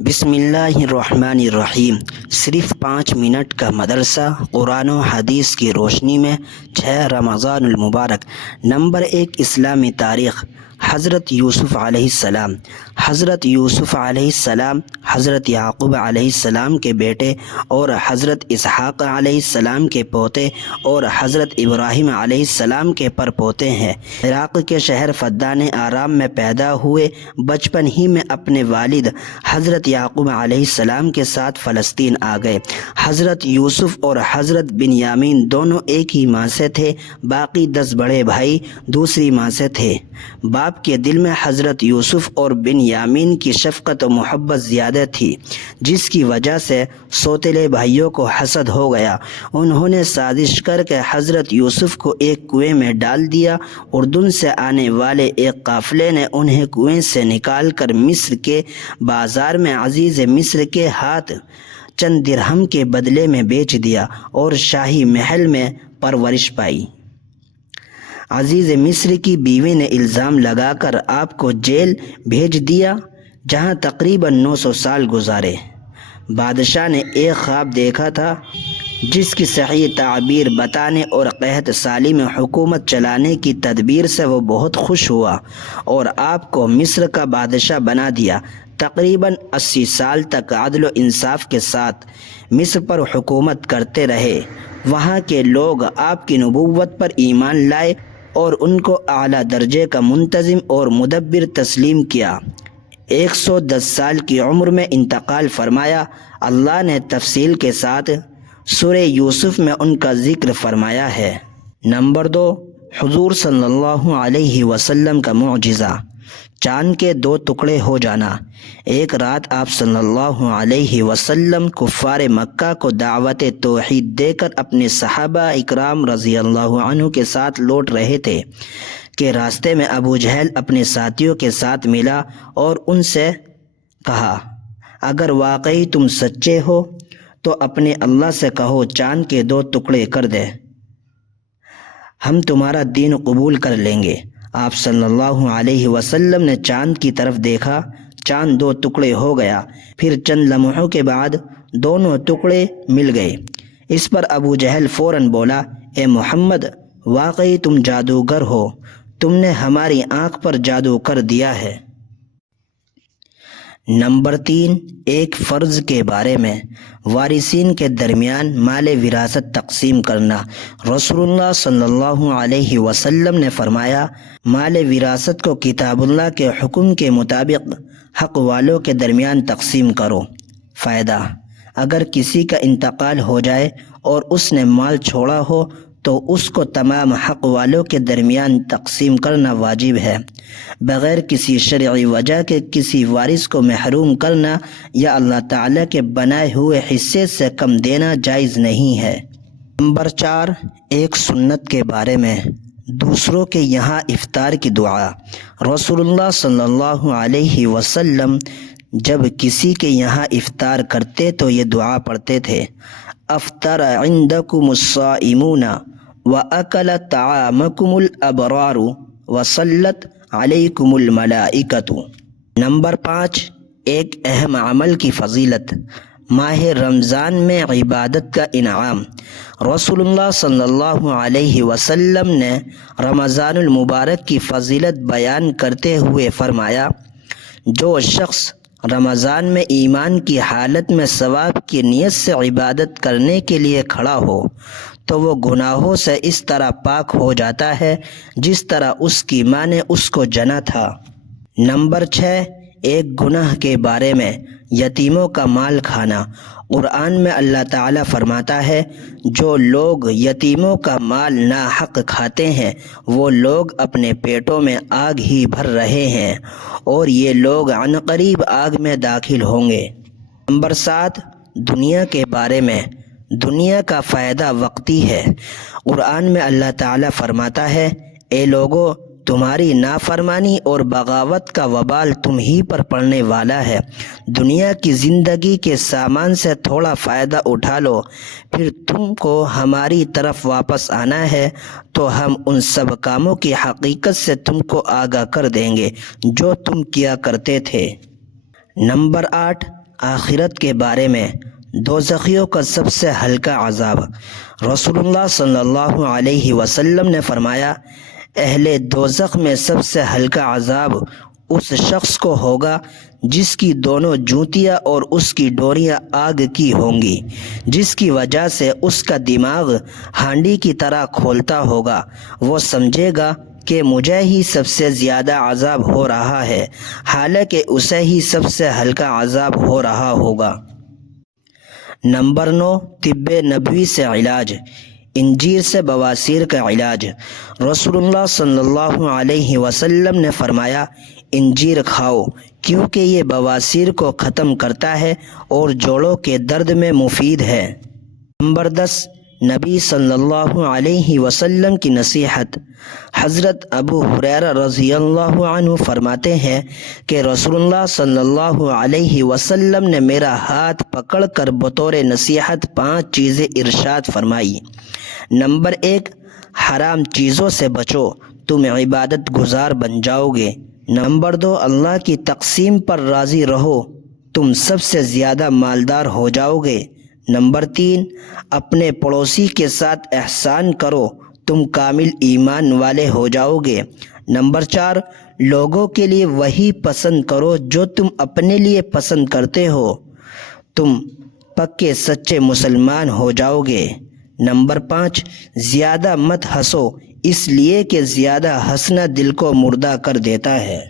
بسم اللہ الرحمن الرحیم۔ صرف 5 منٹ کا مدرسہ قرآن و حدیث کی روشنی میں 6 رمضان المبارک۔ نمبر 1، اسلامی تاریخ۔ حضرت یوسف علیہ السلام۔ حضرت یوسف علیہ السلام حضرت یعقوب علیہ السلام کے بیٹے اور حضرت اسحاق علیہ السلام کے پوتے اور حضرت ابراہیم علیہ السلام کے پرپوتے ہیں۔ عراق کے شہر فدان آرام میں پیدا ہوئے۔ بچپن ہی میں اپنے والد حضرت یعقوب علیہ السلام کے ساتھ فلسطین آ گئے۔ حضرت یوسف اور حضرت بنیامین دونوں ایک ہی ماں سے تھے، باقی 10 بڑے بھائی دوسری ماں سے تھے۔ باپ کے دل میں حضرت یوسف اور بنیامین کی شفقت و محبت زیادہ تھی، جس کی وجہ سے سوتیلے بھائیوں کو حسد ہو گیا۔ انہوں نے سازش کر کے حضرت یوسف کو ایک کنویں میں ڈال دیا۔ اردن سے آنے والے ایک قافلے نے انہیں کنویں سے نکال کر مصر کے بازار میں عزیز مصر کے ہاتھ چند درہم کے بدلے میں بیچ دیا اور شاہی محل میں پرورش پائی۔ عزیز مصر کی بیوی نے الزام لگا کر آپ کو جیل بھیج دیا، جہاں تقریباً 900 سال گزارے۔ بادشاہ نے ایک خواب دیکھا تھا جس کی صحیح تعبیر بتانے اور قحط سالی میں حکومت چلانے کی تدبیر سے وہ بہت خوش ہوا اور آپ کو مصر کا بادشاہ بنا دیا۔ تقریباً 80 سال تک عدل و انصاف کے ساتھ مصر پر حکومت کرتے رہے۔ وہاں کے لوگ آپ کی نبوت پر ایمان لائے اور ان کو اعلیٰ درجے کا منتظم اور مدبر تسلیم کیا۔ 110 سال کی عمر میں انتقال فرمایا۔ اللہ نے تفصیل کے ساتھ سورہ یوسف میں ان کا ذکر فرمایا ہے۔ نمبر 2، حضور صلی اللہ علیہ وسلم کا معجزہ، چاند کے 2 ٹکڑے ہو جانا۔ ایک رات آپ صلی اللہ علیہ وسلم کفار مکہ کو دعوت توحید دے کر اپنے صحابہ اکرام رضی اللہ عنہ کے ساتھ لوٹ رہے تھے کہ راستے میں ابو جہل اپنے ساتھیوں کے ساتھ ملا اور ان سے کہا، اگر واقعی تم سچے ہو تو اپنے اللہ سے کہو چاند کے 2 ٹکڑے کر دے، ہم تمہارا دین قبول کر لیں گے۔ آپ صلی اللہ علیہ وسلم نے چاند کی طرف دیکھا، چاند 2 ٹکڑے ہو گیا۔ پھر چند لمحوں کے بعد دونوں ٹکڑے مل گئے۔ اس پر ابو جہل فوراً بولا، اے محمد، واقعی تم جادوگر ہو، تم نے ہماری آنکھ پر جادو کر دیا ہے۔ نمبر 3، ایک فرض کے بارے میں، وارثین کے درمیان مال وراثت تقسیم کرنا۔ رسول اللہ صلی اللہ علیہ وسلم نے فرمایا، مال وراثت کو کتاب اللہ کے حکم کے مطابق حق والوں کے درمیان تقسیم کرو۔ فائدہ: اگر کسی کا انتقال ہو جائے اور اس نے مال چھوڑا ہو تو اس کو تمام حق والوں کے درمیان تقسیم کرنا واجب ہے۔ بغیر کسی شرعی وجہ کے کسی وارث کو محروم کرنا یا اللہ تعالیٰ کے بنائے ہوئے حصے سے کم دینا جائز نہیں ہے۔ نمبر 4، ایک سنت کے بارے میں، دوسروں کے یہاں افطار کی دعا۔ رسول اللہ صلی اللہ علیہ وسلم جب کسی کے یہاں افطار کرتے تو یہ دعا پڑھتے تھے، افطر عندکم الصائمون واکل طعامکم الابرار وصلت علیکم الملائکۃ۔ نمبر 5، ایک اہم عمل کی فضیلت، ماہ رمضان میں عبادت کا انعام۔ رسول اللہ صلی اللہ علیہ وسلم نے رمضان المبارک کی فضیلت بیان کرتے ہوئے فرمایا، جو شخص رمضان میں ایمان کی حالت میں ثواب کی نیت سے عبادت کرنے کے لیے کھڑا ہو تو وہ گناہوں سے اس طرح پاک ہو جاتا ہے جس طرح اس کی ماں نے اس کو جنا تھا۔ نمبر 6، ایک گناہ کے بارے میں، یتیموں کا مال کھانا۔ قرآن میں اللہ تعالیٰ فرماتا ہے، جو لوگ یتیموں کا مال ناحق کھاتے ہیں وہ لوگ اپنے پیٹوں میں آگ ہی بھر رہے ہیں اور یہ لوگ عنقریب آگ میں داخل ہوں گے۔ نمبر 7، دنیا کے بارے میں، دنیا کا فائدہ وقتی ہے۔ قرآن میں اللہ تعالیٰ فرماتا ہے، اے لوگو، تمہاری نافرمانی اور بغاوت کا وبال تم ہی پر پڑنے والا ہے۔ دنیا کی زندگی کے سامان سے تھوڑا فائدہ اٹھا لو، پھر تم کو ہماری طرف واپس آنا ہے تو ہم ان سب کاموں کی حقیقت سے تم کو آگاہ کر دیں گے جو تم کیا کرتے تھے۔ نمبر 8، آخرت کے بارے میں دوزخیوں کا سب سے ہلکا عذاب۔ رسول اللہ صلی اللہ علیہ وسلم نے فرمایا، اہل دوزخ میں سب سے ہلکا عذاب اس شخص کو ہوگا جس کی دونوں جوتیاں اور اس کی ڈوریاں آگ کی ہوں گی، جس کی وجہ سے اس کا دماغ ہانڈی کی طرح کھولتا ہوگا۔ وہ سمجھے گا کہ مجھے ہی سب سے زیادہ عذاب ہو رہا ہے، حالانکہ اسے ہی سب سے ہلکا عذاب ہو رہا ہوگا۔ نمبر 9، طب نبوی سے علاج۔ انجیر سے بواسیر کا علاج۔ رسول اللہ صلی اللہ علیہ وسلم نے فرمایا، انجیر کھاؤ کیونکہ یہ بواسیر کو ختم کرتا ہے اور جوڑوں کے درد میں مفید ہے۔ نمبر 10، نبی صلی اللہ علیہ وسلم کی نصیحت۔ حضرت ابو ہریرہ رضی اللہ عنہ فرماتے ہیں کہ رسول اللہ صلی اللہ علیہ وسلم نے میرا ہاتھ پکڑ کر بطور نصیحت 5 چیزیں ارشاد فرمائی۔ نمبر 1، حرام چیزوں سے بچو، تم عبادت گزار بن جاؤ گے۔ نمبر 2، اللہ کی تقسیم پر راضی رہو، تم سب سے زیادہ مالدار ہو جاؤ گے۔ نمبر 3، اپنے پڑوسی کے ساتھ احسان کرو، تم کامل ایمان والے ہو جاؤ گے۔ نمبر 4، لوگوں کے لیے وہی پسند کرو جو تم اپنے لیے پسند کرتے ہو، تم پکے سچے مسلمان ہو جاؤ گے۔ نمبر 5، زیادہ مت ہنسو، اس لیے کہ زیادہ ہنسنا دل کو مردہ کر دیتا ہے۔